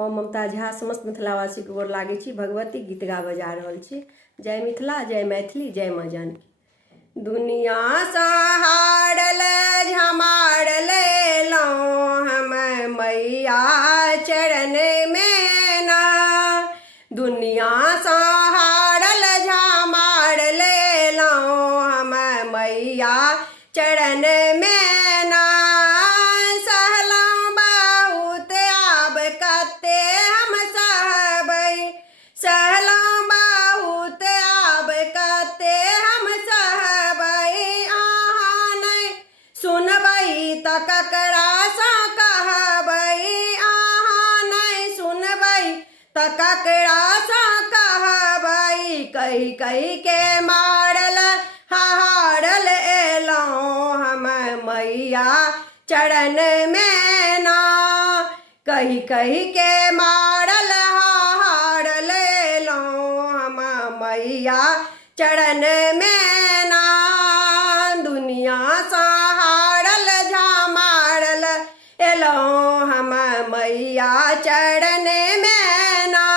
हम ममता झा समस्त मिथिलावासी के गोर लागे छी। भगवती गीत गाबऽ जा रहल छी। जय मिथिला, जय मैथिली, जय माँ जानकी। दुनिया सा हारल झमार लेलौं हम मैया चरण में ना। दुनिया सा हारल झमार लेलौं हम मैया चरण में ना। सहलौं बहुत आब कते हम सहबै, सहलौं बहुत आब कते हम सहबै। अहाँ नहीं सुनबै त ककरा सँ कहबै, अहाँ नहीं सुनबै त ककरा सँ कहबै। कहि कहि के मारल हारल एलौं हम मैया चरण में ना। कहि कहि के मारल हारल एलौं हम मैया चरण में ना। दुनिया सा हारल झमारल एलौं हम मैया चरण में ना।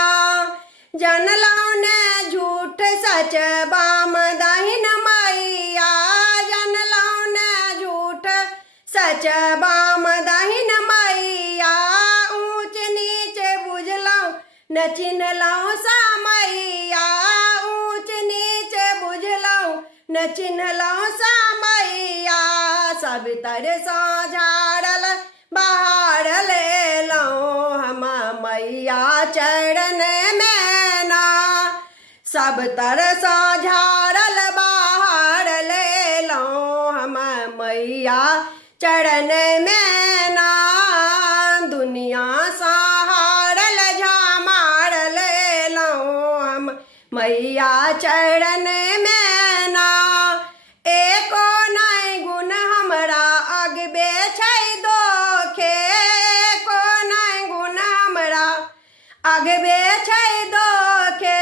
जनलौं ने झूठ सच बाम दहिन मैया, जनलौं ने झूठ सच बाम दहिन मैया। ऊंच नीच बुझलौं न चिन्हलौं समैया, ऊंच नीच बुझलौं न चिन्हलौं समैया। सब तरह सँ झाड़ल बहारल एलौं हम मैया चरण में ना। सब तरह सँ झाड़ल बहारल एलौं हम मैया चरण में ना। दुनिया सा हारल झमारल एलौं हम मैया चरण में ना। एको नहीं गुण हमरा अगबे छै दोखे, एको नहीं गुण हमरा अगबे छै दोखे।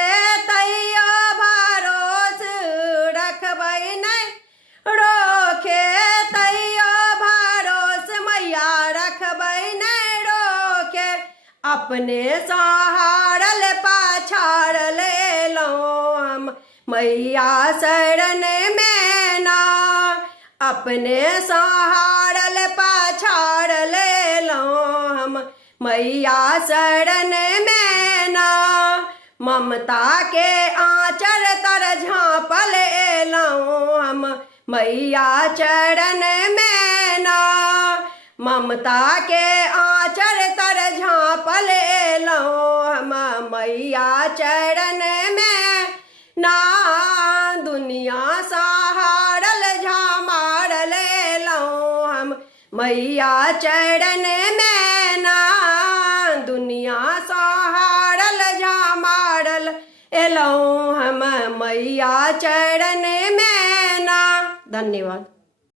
तैयो भरोस रखबै नहीं रोखे, तैयो भरोस मैया रखबै नहीं रोखे। अपने सँ हारल पछाड़ल एलौं हम मैया शरण में ना। अपने सँ हारल पछाड़ल एलौं हम मैया शरण में ना। ममता के आँचर तर झाँपल एलौं हम मैया चरण में ना। ममता के आँचर तर झाँपल एलौं हम मैया चरण में ना। दुनिया सा हारल झमारल एलौं हम मैया चरण में ना। दुनिया सा हारल झमारल एलौं हम मैया चरण में ना। धन्यवाद।